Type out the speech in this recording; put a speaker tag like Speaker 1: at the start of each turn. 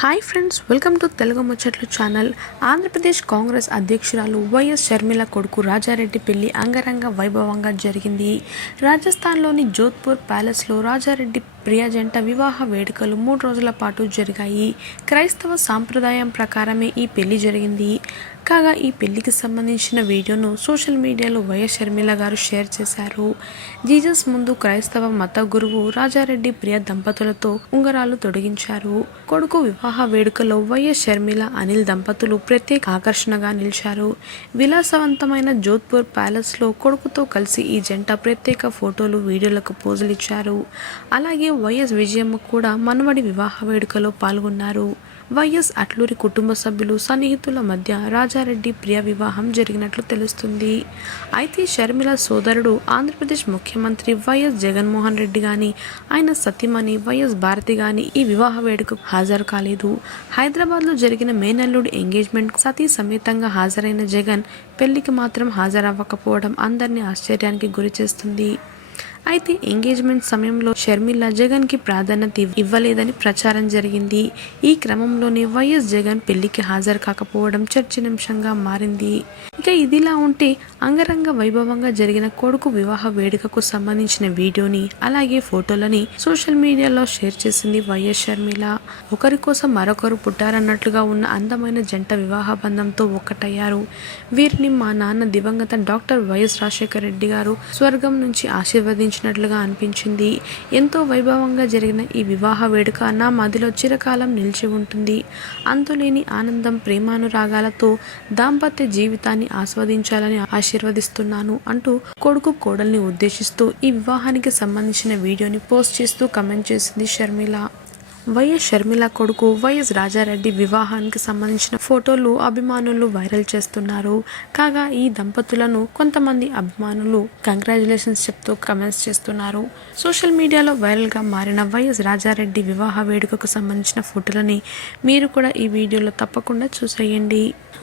Speaker 1: Hi friends welcome to Telugu ముచ్చట్లు channel Andhra Pradesh Congress అధ్యక్షురాలు YS Sharmila కొడుకు రాజారెడ్డి పెళ్ళి అంగరంగ వైభవంగా జరిగింది రాజస్థాన్లోని జోధ్పూర్ ప్యాలెస్లో రాజారెడ్డి ప్రియజంట వివాహ వేడుకలు మూడు రోజుల పాటు జరిగాయి. క్రైస్తవ సాంప్రదాయం ప్రకారమే ఈ పెళ్ళి జరిగింది. కాగా ఈ పెళ్ళికి సంబంధించిన వీడియోను సోషల్ మీడియాలో వైఎస్ షర్మిల గారు షేర్ చేశారు. జీజస్ ముందు క్రైస్తవ మత గురువు రాజారెడ్డి ప్రియ దంపతులతో ఉంగరాలు తొడిగించారు. కొడుకు వివాహ వేడుకలో వైఎస్ షర్మిల అనిల్ దంపతులు ప్రత్యేక ఆకర్షణగా నిలిచారు. విలాసవంతమైన జోధ్పూర్ ప్యాలెస్లో కొడుకుతో కలిసి ఈ జంట ప్రత్యేక ఫోటోలు వీడియోలకు పోజులు ఇచ్చారు. అలాగే వైఎస్ విజయమ్మ కూడా మనవడి వివాహ వేడుకలో పాల్గొన్నారు. వైఎస్ అట్లూరి కుటుంబ సభ్యులు సన్నిహితుల మధ్య రాజారెడ్డి ప్రియ వివాహం జరిగినట్లు తెలుస్తుంది. అయితే షర్మిల సోదరుడు ఆంధ్రప్రదేశ్ ముఖ్యమంత్రి వైఎస్ జగన్మోహన్ రెడ్డి గాని ఆయన సతీమణి వైఎస్ భారతి గాని ఈ వివాహ వేడుకకు హాజరు కాలేదు. హైదరాబాద్లో జరిగిన మేనల్లుడి ఎంగేజ్మెంట్ సతీ సమేతంగా హాజరైన జగన్ పెళ్ళికి మాత్రం హాజరవ్వకపోవడం అందరినీ ఆశ్చర్యానికి గురి చేస్తుంది అయితే ఎంగేజ్మెంట్ సమయంలో షర్మిల జగన్కి ప్రాధాన్యత ఇవ్వలేదని ప్రచారం జరిగింది. ఈ క్రమంలోనే వైఎస్ జగన్ పెళ్ళికి హాజరు కాకపోవడం చర్చనీయాంశంగా మారింది. ఇక ఇదిలా ఉంటే అంగరంగ వైభవంగా జరిగిన కొడుకు వివాహ వేడుకకు సంబంధించిన వీడియోని అలాగే ఫోటోలని సోషల్ మీడియాలో షేర్ చేసింది వైఎస్ షర్మిల. ఒకరి కోసం మరొకరు పుట్టారన్నట్లుగా ఉన్న అందమైన జంట వివాహ బంధంతో ఒక్కటయ్యారు. వీరిని మా నాన్న దివంగత డాక్టర్ వైఎస్ రాజశేఖర రెడ్డి గారు స్వర్గం నుంచి ఆశీర్వదించినట్లుగా అనిపించింది. ఎంతో వైభవంగా జరిగిన ఈ వివాహ వేడుక నా మదిలో చిరకాలం నిలిచి ఉంటుంది. అంతులేని ఆనందం ప్రేమానురాగాలతో దాంపత్య జీవితాన్ని ఆస్వాదించాలని ఆశీర్వదిస్తున్నాను అంటూ కొడుకు కోడల్ని ఉద్దేశిస్తూ ఈ వివాహానికి సంబంధించిన వీడియోని పోస్ట్ చేస్తూ కమెంట్ చేసింది షర్మిల. వైఎస్ షర్మిల కొడుకు వైఎస్ రాజారెడ్డి వివాహానికి సంబంధించిన ఫోటోలు అభిమానులు వైరల్ చేస్తున్నారు. కాగా ఈ దంపతులను కొంతమంది అభిమానులు కంగ్రాచులేషన్స్ చెప్తూ కమెంట్స్ చేస్తున్నారు. సోషల్ మీడియాలో వైరల్గా మారిన వైఎస్ రాజారెడ్డి వివాహ వేడుకకు సంబంధించిన ఫోటోలని మీరు కూడా ఈ వీడియోలో తప్పకుండా చూసేయండి.